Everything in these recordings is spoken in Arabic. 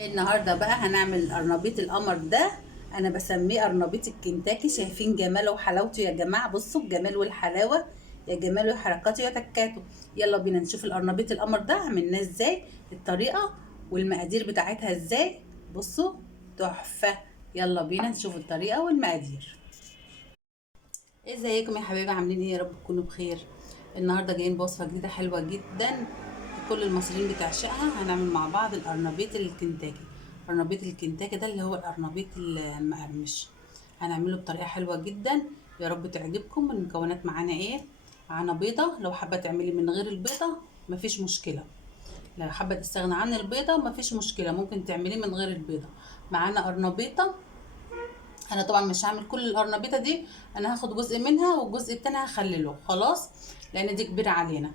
النهارده بقى هنعمل قرنبيط القمر ده. انا بسميه قرنبيط الكنتاكي. شايفين جماله وحلاوته يا جماعه؟ بصوا الجمال والحلاوه، يا جماله يا حركاته يا تكاته. يلا بينا نشوف القرنبيط القمر ده عملناه ازاي، الطريقه والمقادير بتاعتها ازاي. بصوا تحفه. يلا بينا نشوف الطريقه والمقادير. ازيكم يا حبايبي؟ عاملين ايه؟ يا رب تكونوا بخير. النهارده جايين بوصفه جديده حلوه جدا كل المصريين بتعشقها. هنعمل مع بعض القرنبيط الكنتاكي. قرنبيط الكنتاكي ده اللي هو القرنبيط المقرمش، هنعمله بطريقه حلوه جدا. يا رب تعجبكم. المكونات معانا ايه؟ معانا بيضه، لو حابه تعملي من غير البيضه مفيش مشكله، لو حابه تستغنى عن البيضه مفيش مشكله، ممكن تعمليه من غير البيضه. معانا قرنبيطه. انا طبعا مش هعمل كل القرنبيطه دي، انا هاخد جزء منها والجزء التاني هخلله خلاص لان دي كبيره علينا.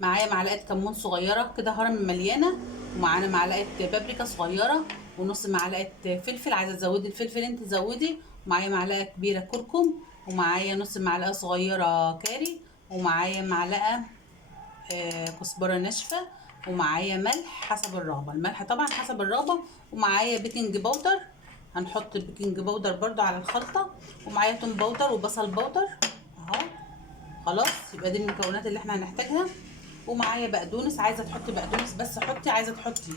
معايا معلقه كمون صغيره كده هرم مليانه، ومعانا معلقه بابريكا صغيره، ونص معلقه فلفل، عايزه تزودي الفلفل انت زودي، ومعايا معلقه كبيره كركم، ومعايا نص معلقه صغيره كاري، ومعايا معلقه كزبره ناشفه، ومعايا ملح حسب الرغبه، الملح طبعا حسب الرغبه، ومعايا بيكنج باودر، هنحط البيكنج باودر برضو على الخلطه، ومعايا توم باودر وبصل باودر اهو. خلاص يبقى دي المكونات اللي احنا هنحتاجها. ومعايا بقدونس، عايزه تحطي بقدونس بس حطي، عايزه تحطي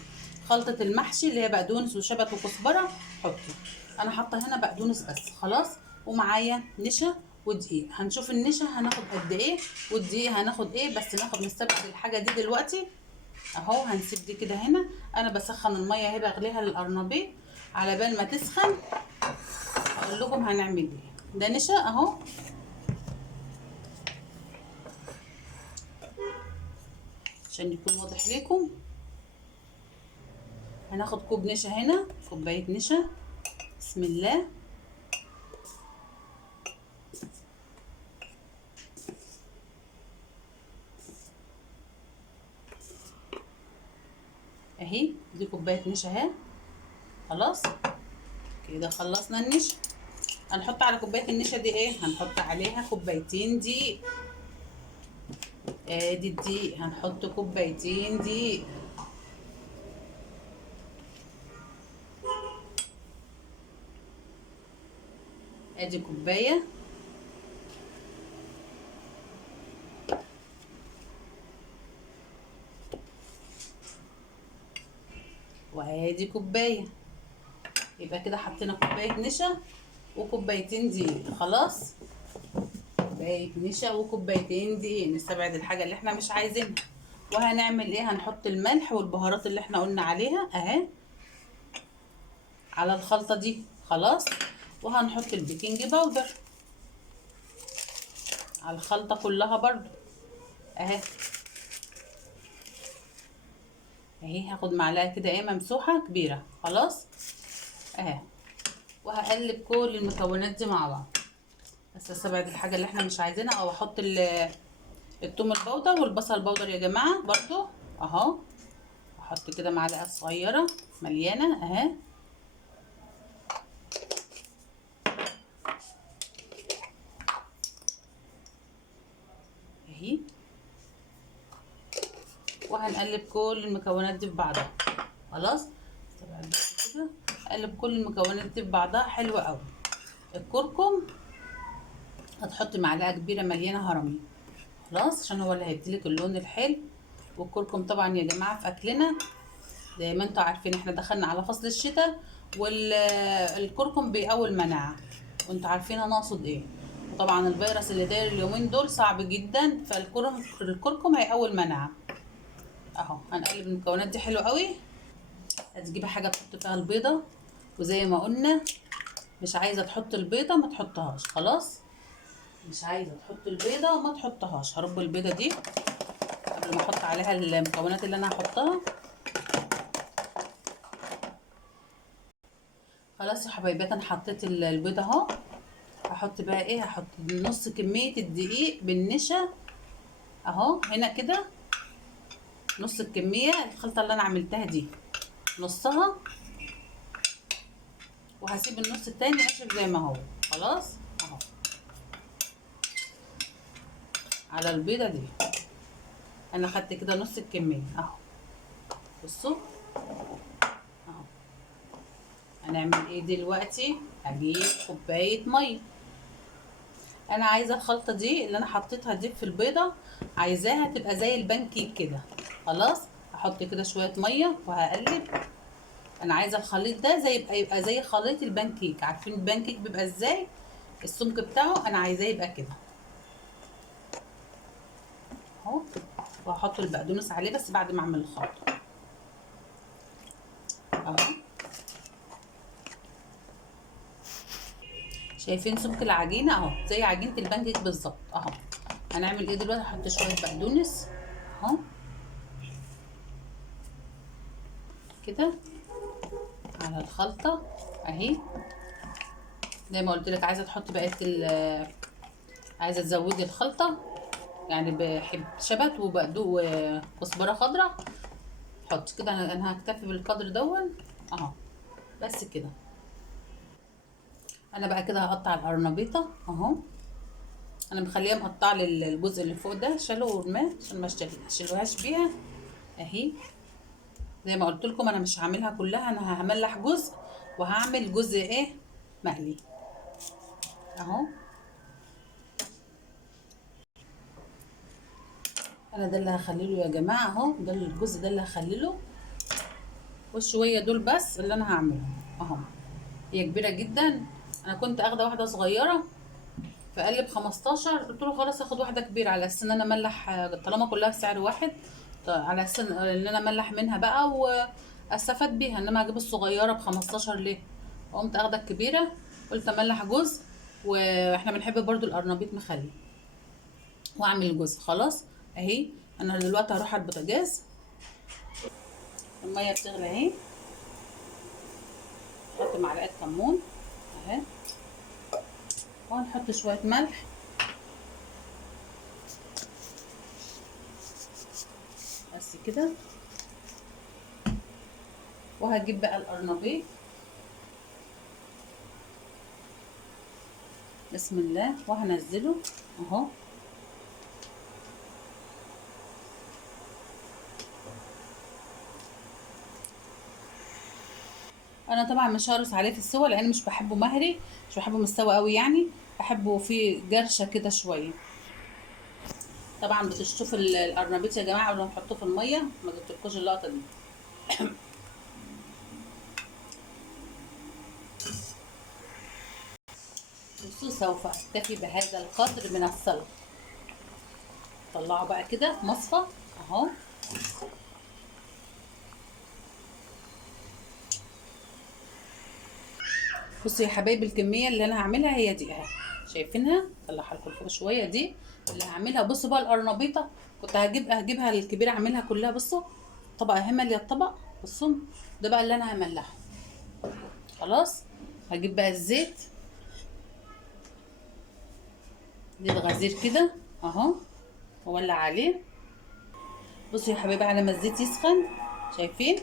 خلطه المحشي اللي هي بقدونس وشبت وكزبره حطي. انا حاطه هنا بقدونس بس خلاص. ومعايا نشا ودقيق، هنشوف النشا هناخد قد ايه والدقيق هناخد ايه، بس نستبعد الحاجه دي دلوقتي اهو. هنسيب دي كده هنا. انا بسخن الميه اهي بغليها للقرنبيط، على بال ما تسخن هقول لكم هنعمل ايه. ده نشا اهو عشان يكون واضح لكم. هناخد كوب نشا هنا، كوبايه نشا. بسم الله. اهي دي كوبايه نشا اهي. خلاص كده خلصنا النشا. هنحط على كوبايه النشا دي ايه؟ هنحط عليها كوبايتين دقيق. ادي الدقيق هنحط كوبايتين دقيق. ادي كوبايه، وادي كوبايه. يبقى كده حطينا كوبايه نشا وكوبايتين دقيق. خلاص كوبايه نشا وكوبايتين دقيق، نستبعد الحاجه اللي احنا مش عايزينها. وهنعمل ايه؟ هنحط الملح والبهارات اللي احنا قلنا عليها اهي على الخلطه دي. خلاص. وهنحط البيكنج باودر على الخلطه كلها برضو اهي. اهي هاخد معلقه كده ايه ممسوحه كبيره. خلاص اهي. وهقلب كل المكونات دي مع بعض، بس استبعد الحاجه اللي احنا مش عايزينها، او احط التوم البودر والبصل البودر يا جماعه برضو اهو. احط كده معلقه صغيره مليانه اهي. اهي. وهنقلب كل المكونات دي في بعضها. خلاص استبعد بس كده. اقلب كل المكونات دي في بعضها حلوه قوي. الكركم هتحطي معلقه كبيره مليانه هرمي خلاص، عشان هو اللي هيديلك اللون الحلو. والكركم طبعا يا جماعه في اكلنا زي ما انتوا عارفين احنا دخلنا على فصل الشتاء، والكركم بيقوي المناعه، وانتوا عارفين انا اقصد ايه. وطبعا الفيروس اللي داير اليومين دول صعب جدا، فالكركم هيقوي المناعه اهو. هنقلب المكونات دي حلو قوي. هتجيبي حاجه تحط فيها البيضه، وزي ما قلنا مش عايزه تحط البيضه ما تحطهاش. خلاص مش عايزه تحط البيضه وما تحطهاش. هرب البيضه دي قبل ما احط عليها المكونات اللي انا هحطها. خلاص يا حبايبات انا حطيت البيضه اهو. هحط بقى ايه؟ هحط نص كميه الدقيق بالنشا اهو هنا كده، نص الكميه الخلطه اللي انا عملتها دي نصها، وهسيب النص التاني ناشف زي ما هو. خلاص اهو على البيضه دي انا خدت كده نص الكميه اهو. بصوا هنعمل ايه دلوقتي؟ هجيب كوبايه ميه. انا عايزه الخلطه دي اللي انا حطيتها دي في البيضه، عايزاها تبقى زي البانكيك كده. خلاص، هحط كده شويه ميه وهقلب. انا عايزه الخليط ده يبقى زي خليط البانكيك. عارفين البانكيك بيبقى ازاي؟ السمك بتاعه انا عايزاه يبقى كده اهو. وهحط البقدونس عليه بس بعد ما اعمل الخلطه اهو. شايفين سمك العجينه اهو زي عجينه البانكيك بالظبط اهو. هنعمل ايه دلوقتي؟ هحط شويه بقدونس اهو كده على الخلطه اهي. زي ما قلت لك، عايزه تحطي بقيه عايزه تزودي الخلطه يعني بحب شبت وكزبره خضراء، حط كده. انا هكتفي بالقدر دون اهو بس كده. انا بقى كده هقطع القرنبيطه اهو. انا مخليها مقطعه الجزء اللي فوق ده، شالوه ورماه عشان ما اشيلوهاش بيها اهي. زي ما قلت لكم انا مش هعملها كلها، انا هملح جزء وهعمل جزء ايه مقلي اهو. انا ده اللي هخلله يا جماعه اهو، ده الجزء ده اللي هخلله، والشويه دول بس اللي انا هعملهم اهو. هي كبيره جدا، انا كنت اخده واحده صغيره فقلب 15، قلت له خلاص اخد واحده كبيره على اساس ان انا املح طالما كلها بسعر واحد، على اساس ان انا املح منها بقى واستفاد بيها. انما اجيب الصغيره ب 15 ليه؟ قمت اخده الكبيره، قلت املح جزء، واحنا بنحب برضو القرنبيط مخلي، واعمل جزء خلاص اهي. انا دلوقتي هروح على البوتاجاز، الميه بتغلي اهي. نحط معلقه كمون اهي، وهنحط شويه ملح بس كده. وهجيب بقى القرنبيط بسم الله وهنزله اهو. انا طبعا مش هرص عليه في السوا لان مش بحبه مهري، مش بحبه مستوي قوي يعني، بحبه فيه جرشه كده شويه. طبعا بتشطفوا القرنبيط يا جماعه قبل ما تحطوه في الميه، ما جبتلكوش اللقطه دي. بصوا سوف اكتفي بهذا القدر من السلق. طلعه بقى كده في مصفى اهو. بصوا يا حبايبي، الكميه اللي انا هعملها هي دي اهي، شايفينها؟ طلعها لكم فوق شويه، دي اللي هعملها. بصوا بقى القرنبيطه كنت هجيبها الكبيره اعملها كلها. بصوا طبق اهي ماليه الطبق. بصوا ده بقى اللي انا هملحه خلاص. هجيب بقى الزيت، زيت غزير كده اهو، واولع عليه. بصوا يا حبايبي على ما الزيت يسخن، شايفين؟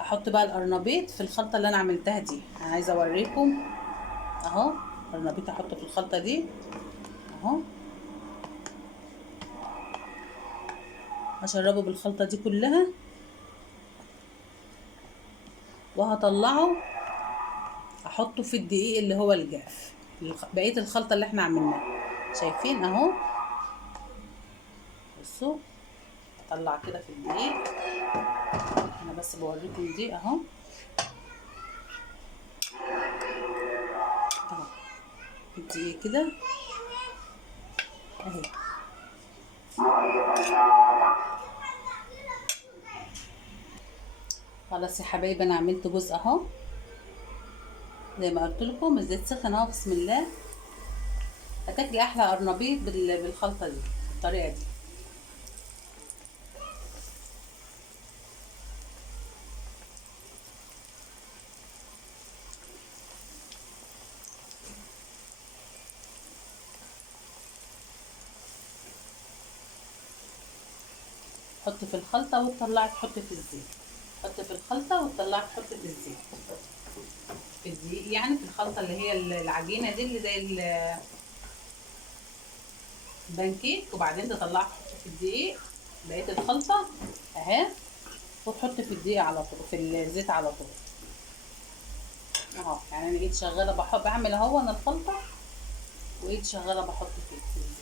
احط بقى القرنبيط في الخلطه اللي انا عملتها دي. انا عايزه اوريكم اهو. القرنبيط احطه في الخلطه دي اهو، هشربه بالخلطه دي كلها وهطلعه احطه في الدقيق اللي هو الجاف، بقيه الخلطه اللي احنا عملناها. شايفين اهو؟ بصوا اطلع كده في الدقيق، انا بس بوريكم دي اهو. اهو في الدقيق كده اهي. خلاص يا حبايبي انا عملت جزء اهو، زي ما قلت لكم الزيت سخن اهو. بسم الله، هتاكلي احلى قرنبيط بالخلطه دي بالطريقه دي. حطي في الخلطه وتطلعي تحطي في الزيت، حطي في الخلطه وتطلعي تحطي في الزيت، في الدقيق يعني، في الخلطه اللي هي العجينه دي اللي زي البانكيك، وبعدين تطلعي تحطي في الدقيق بقيه الخلطه اهي، وتحطي في الدقيق على طول، في الزيت على طول. اهو. يعني انا جيت شغاله بحط بعمل اهو انا الخلطه، وجيت شغاله بحط في الزيت.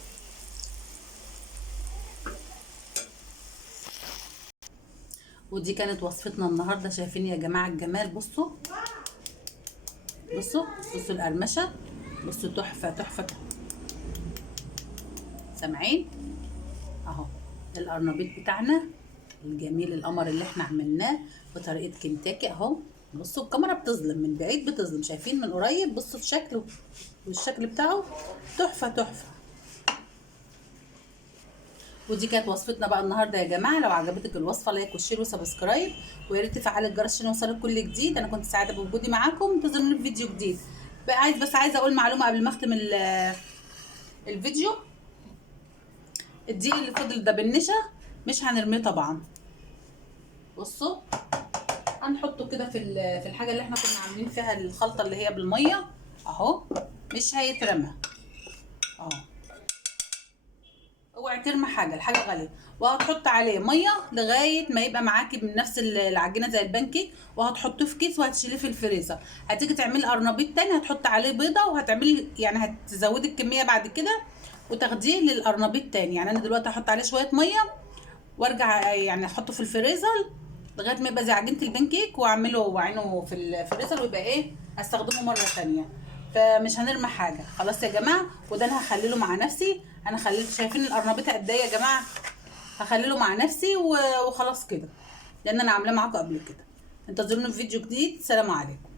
ودي كانت وصفتنا النهارده. شايفين يا جماعه الجمال؟ بصوا بصوا بصوا القرمشه، بصوا تحفه تحفه. سامعين؟ اهو القرنبيط بتاعنا الجميل القمر اللي احنا عملناه بطريقه كنتاكي اهو. بصوا الكاميرا بتظلم، من بعيد بتظلم، شايفين من قريب؟ بصوا الشكل والشكل بتاعه تحفه تحفه. ودي كانت وصفتنا بقى النهارده يا جماعه. لو عجبتك الوصفه لايك وشير وسبسكرايب، ويا ريت تفعلي الجرس عشان يوصلك كل جديد. انا كنت سعيده بوجودي معاكم، انتظروني في فيديو جديد. بقى عايزه اقول معلومه قبل ما اختم الفيديو. الدقيق اللي فضل ده بالنشا مش هنرميه طبعا. بصوا هنحطه كده في الحاجه اللي احنا كنا عاملين فيها الخلطه اللي هي بالميه اهو، مش هيترمى اهو. اوعي ترمي حاجه، الحاجه غاليه. وهتحط عليه ميه لغايه ما يبقى معاكي من نفس العجينه زي البانكيك، وهتحطيه في كيس وهتشيليه في الفريزر. هتيجي تعملي قرنبيط تاني هتحط عليه بيضه، وهتعملي يعني هتزودي الكميه بعد كده وتاخديه للقرنبيط تاني. يعني انا دلوقتي هحط عليه شويه ميه وارجع يعني احطه في الفريزر لغايه ما يبقى زي عجينه البانكيك، واعمله واعينه في الفريزر ويبقى ايه استخدمه مره ثانيه. فمش هنرمي حاجه خلاص يا جماعه. وده انا هخلله مع نفسي. انا خليت، شايفين القرنبيطه قد ايه يا جماعه؟ هخلله مع نفسي وخلاص كده، لان انا عاملاه معاكم قبل كده. انتظرونا في فيديو جديد. سلام عليكم.